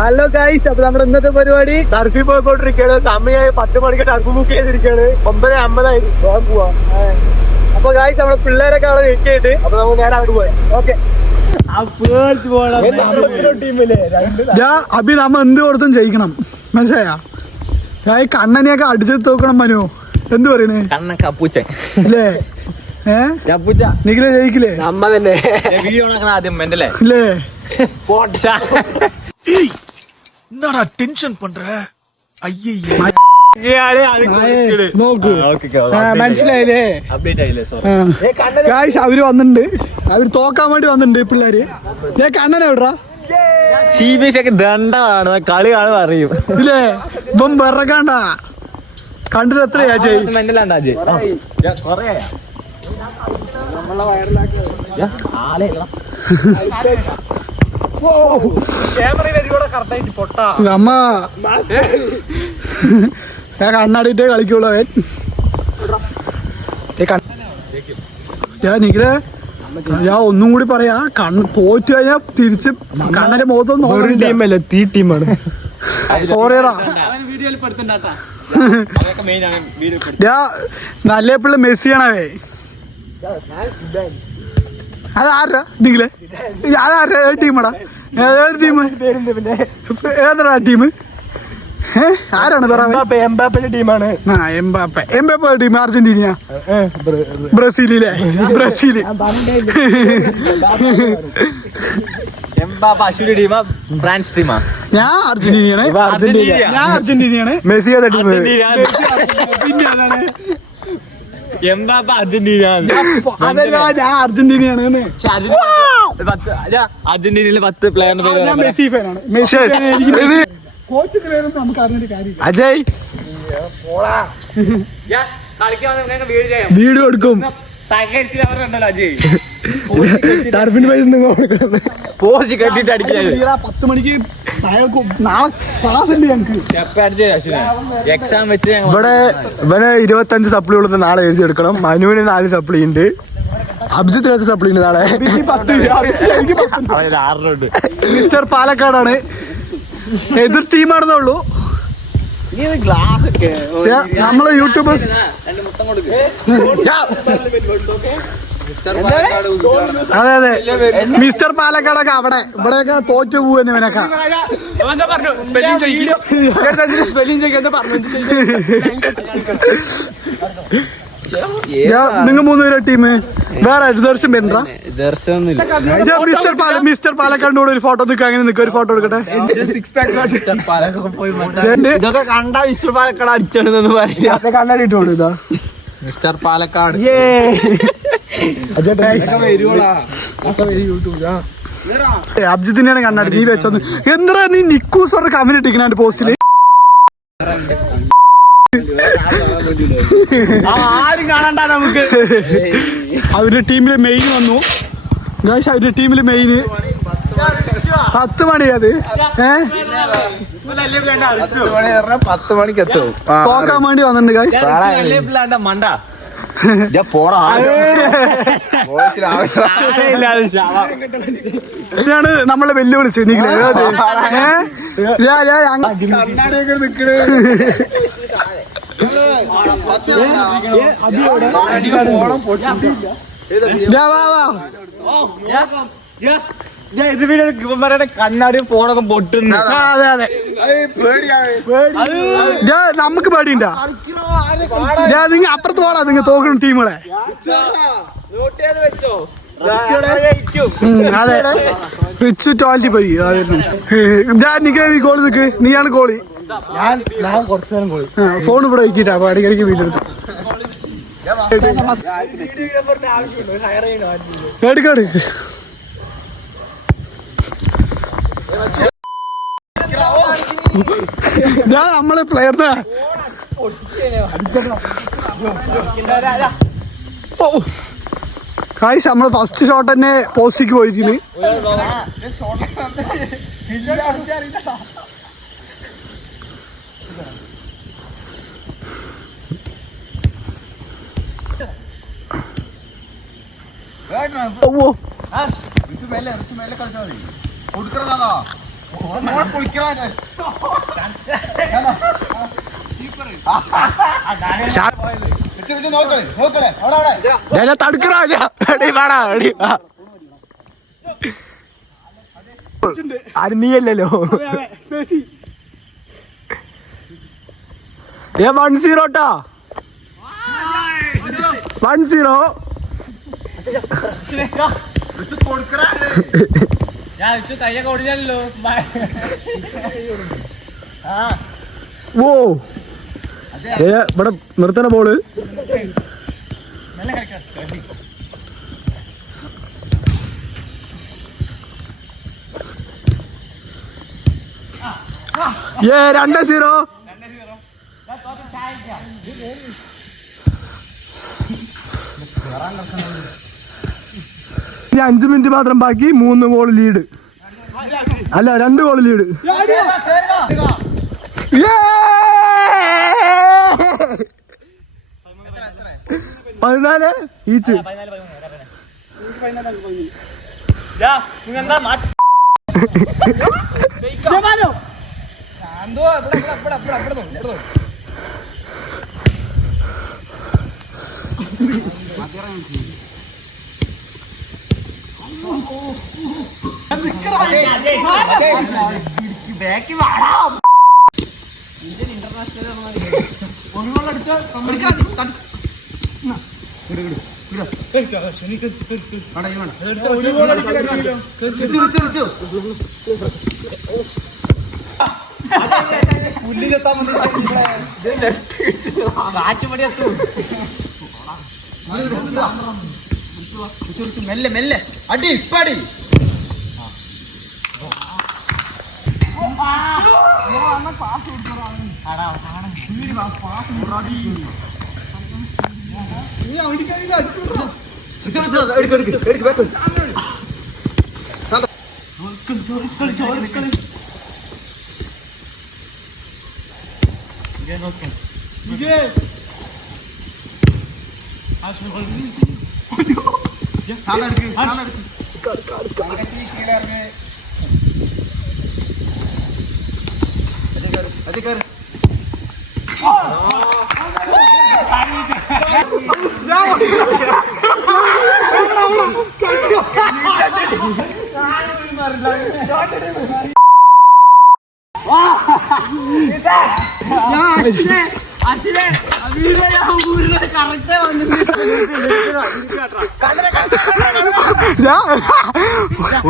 Hello guys, അപ്പൊ നമ്മുടെ ഇന്നത്തെ പരിപാടി ടർഫിൽ പോയിക്കൊണ്ടിരിക്കുകയാണ്. സമയമായി 10 മണിക്ക് ടർഫ് ബുക്ക് ചെയ്തിരിക്കുകയാണ്. 9:50 പോകാൻ പോവാ. അപ്പൊ ഗൈസ് നമ്മുടെ പിള്ളേരൊക്കെ അവിടെ വെയിറ്റ് ചെയ്തിട്ട് അപ്പൊ നമുക്ക് നേരെ അങ്ങോട്ട് പോയാ. ഓക്കെ അഭി നമ്മ എന്ത് കൊടുത്തും ജയിക്കണം, മനസ്സിലായാ? കണ്ണനെയൊക്കെ അടിച്ചെടുത്ത് നോക്കണം. മനു എന്ത് പറയണേ? കണ്ണൂച്ചൻ അല്ലേ? നിഖിലെ ജയിക്കില്ലേ? നമ്മ തന്നെ ആദ്യം അല്ലേ? என்னடா டென்ஷன் பண்ற? നോക്ക്, മനസ്സിലായില്ലേ? ഗായ്സ് അവര് വന്നിട്ടുണ്ട്, അവര് തോക്കാൻ വേണ്ടി വന്നിട്ടുണ്ട് പിള്ളേര്. കണ്ണനെ എവിടാ? CBSE ഒക്കെ ദണ്ഡമാണ്, കളി കാണും അറിയും ഇല്ലേ? ഇപ്പം വിറകാണ്ട കണ്ടിട്ട് എത്രയാ ചെയ് നമ്മ ഞാൻ കണ്ണാടിട്ടേ കളിക്കുള്ളൂ. നിഖിലെ ഞാൻ ഒന്നും കൂടി പറയാ, തോറ്റു കഴിഞ്ഞാ തിരിച്ച് കണ്ണന്റെ മുഖത്തൊന്നും ടീമല്ലേ, തീ ടീമാണ്. സോറിയടാ. നല്ല പിള്ള മെസ്സിയാണവേ. അതാരാ നിഖിലെ? അതാരാ ടീമാടാ? ഏതൊരു ടീം? ഏതാ ടീം? ആരാണ് എംബാപ്പയുടെ ടീമാണ്. എംബാപ്പ ടീം അർജന്റീന, ബ്രസീലിലെ ബ്രസീല്. ഫ്രാൻസ് ടീമാ. ഞാൻ അർജന്റീനയാണ്. മെസ്സി ഏതാ ടീം? ഞാൻ അർജന്റീനയാണ്. അർജന്റീനയില് 10 പ്ലെയറിന് മെസ്സി ഫാനാണ്. അജയ് വീഡിയോ എടുക്കും. ടർഫിന് പൈസ 10 മണിക്ക് ക്ലാസ് ഉണ്ട് ഞങ്ങക്ക്. എക്സാം വെച്ച് ഇവിടെ 25 സപ്ലി ഉള്ളത് നാളെ എഴുതിയെടുക്കണം. മനുവിന് 4 സപ്ലി ഉണ്ട്. അഭിജിത്ത് സപ്ലി ഉണ്ട് നാളെ. മിസ്റ്റർ പാലക്കാടാണ്, എതിർ ടീമാണെന്നുള്ളൂ. നമ്മള് യൂട്യൂബേഴ്സ്. അതെ അതെ, മിസ്റ്റർ പാലക്കാടൊക്കെ അവിടെ ഇവിടെയൊക്കെ തോറ്റു പോവന്നെ. ഇവനൊക്കെ നിങ്ങൾ 3 പേരെ ടീം വേറെ ദർശനം എന്താ? മിസ്റ്റർ പാലക്കാടിന്റെ കൂടെ ഒരു ഫോട്ടോ നിൽക്കുക. അങ്ങനെ നിൽക്കുക, ഒരു ഫോട്ടോ എടുക്കട്ടെ. ഇതൊക്കെ കണ്ട മിസ്റ്റർ പാലക്കാട് അടിച്ചോണ്ടെന്ന് പറയാ. കണ്ണാടിട്ട് കൊടുത്താ മിസ്റ്റർ പാലക്കാട്. അബ്ജിത്തിനെയാണ് കണ്ണാടി. നീ വെച്ചത് എന്താ? നീ നിക്കൂസ് പറഞ്ഞ കമന്റ് ഇട്ടിരിക്കുന്ന പോസ്റ്റില്. ആരും കാണണ്ട. നമുക്ക് അവരുടെ ടീമിലെ മെയിൻ വന്നു. അവരുടെ ടീമിലെ മെയിന് 10 മണി. അത് 10 മണിക്ക് എത്തും. തോക്കാൻ വേണ്ടി വന്നിട്ടുണ്ട് ഗായ്സ്. മണ്ട ഇതാണ് നമ്മളെ വെല്ലുവിളിച്ച്. കണ്ണാടി ഫോണൊക്കെ പൊട്ടുന്നു. അതെ അതെ, നമുക്ക് പേടിയുണ്ടാ? നിങ്ങൾ അപ്പുറത്ത് പോടാ, നിങ്ങൾ തോക്കണം ടീമുകളെ. അതെ, റിച്ച് ടോയ്ലറ്റ് പോയി. നിക്ക് ഗോളി നിക്ക്, നീയാണ് ഗോളി. ഞാൻ കുറച്ചു നേരം ഗോളി. ഫോൺ ഇവിടെ വയ്ക്കിട്ടാ, അപ്പൊ അടിക്കടിക്ക് വീട്ടിലെടുത്ത് എടുക്കാട്. ഞാൻ നമ്മളെ പ്ലെയറിനെ കായ്സ് നമ്മള് ഫസ്റ്റ് ഷോട്ട് തന്നെ പോസ്റ്റിക്ക് പോയിട്ടുണ്ട്. തടുക്കണ ആര് നീയല്ലോ 1-0 ട്ടാ 1-0 ഓ ഇവിടെ നിർത്തണ ബോള് ഏ 2-0 ഇനി 5 മിനിറ്റ് മാത്രം ബാക്കി 3 ഗോൾ ലീഡ് അല്ല 2 ഗോൾ ലീഡ് 14 ഈച്ച് മെല്ലെ മെല്ലെ അടി ഇപ്പടി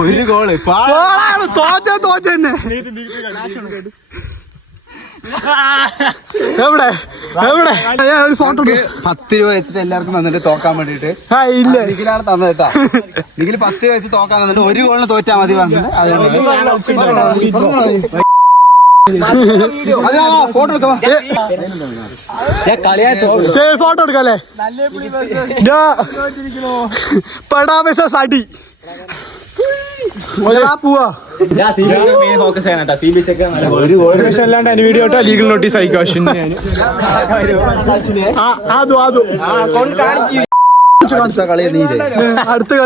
ഒരു ഗോള് തോറ്റന്നെ എവിടെ എവിടെ ഒരു ഫോട്ടോ 10 രൂപ വെച്ചിട്ട് എല്ലാവർക്കും വന്നിട്ട് തോക്കാൻ വേണ്ടിട്ട് ഇല്ല നിഖിലാണ് തന്നത് കേട്ടാ. നിഖിൽ 10 രൂപ വെച്ച് തോക്കാൻ വന്നിട്ട് ഒരു ഗോളിന് തോറ്റാ മതി പറഞ്ഞിട്ട് ഫോട്ടോ എടുക്കാം ഫോട്ടോ എടുക്കല്ലേ പടാ പൈസ സാട്ടി പോവാ അല്ലാണ്ട് വീഡിയോ ലീഗൽ നോട്ടീസ് അയക്കും അടുത്ത കളി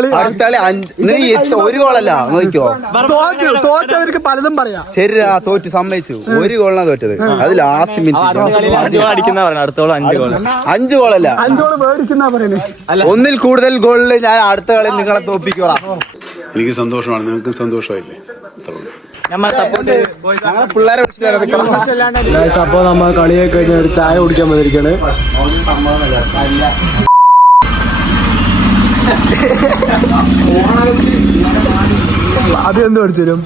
ഒരു ഗോളല്ല നോക്കിയോ തോറ്റവർക്ക് പലതും പറയാം. ശരി തോറ്റു സമ്മതിച്ചു. ഒരു ഗോളിനാ തോറ്റത്. അത് ലാസ്റ്റ് മിനിറ്റ് 5 ഗോളല്ല 5 ഗോള് മേടിക്കുന്ന പറയുന്നത്. ഒന്നിൽ കൂടുതൽ ഗോളിൽ ഞാൻ അടുത്ത കളി നിങ്ങളെ തോപ്പിക്കുക. എനിക്ക് സന്തോഷമാണ്, നിങ്ങൾക്ക് സന്തോഷമായില്ലേ? ഞങ്ങളെ പിള്ളേരെ വിളിച്ചിട്ട് അപ്പൊ നമ്മ കളിയൊക്കെ കഴിഞ്ഞ ഒരു ചായ കുടിക്കാൻ വന്നിരിക്കാണ്. അത് എന്ത് പഠിച്ചാലും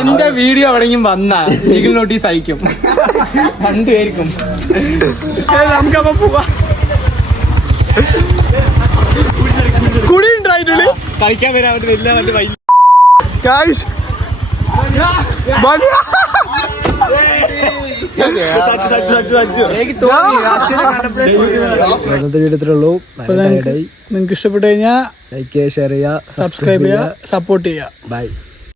എന്റെ വീഡിയോ എവിടെയെങ്കിലും വന്ന ലീഗൽ നോട്ടീസ് അയക്കും രണ്ടുപേർക്കും. നമുക്കപ്പോ പോവാ. കുടി ഉണ്ടായിട്ടുള്ളു കളിക്കാൻ വരാൻ പറ്റില്ല. നിങ്ങൾക്ക് ഇഷ്ടപ്പെട്ടു കഴിഞ്ഞാൽ ലൈക്ക് ചെയ്യുക, ഷെയർ ചെയ്യുക, സബ്സ്ക്രൈബ് ചെയ്യുക, സപ്പോർട്ട് ചെയ്യുക. ബൈ.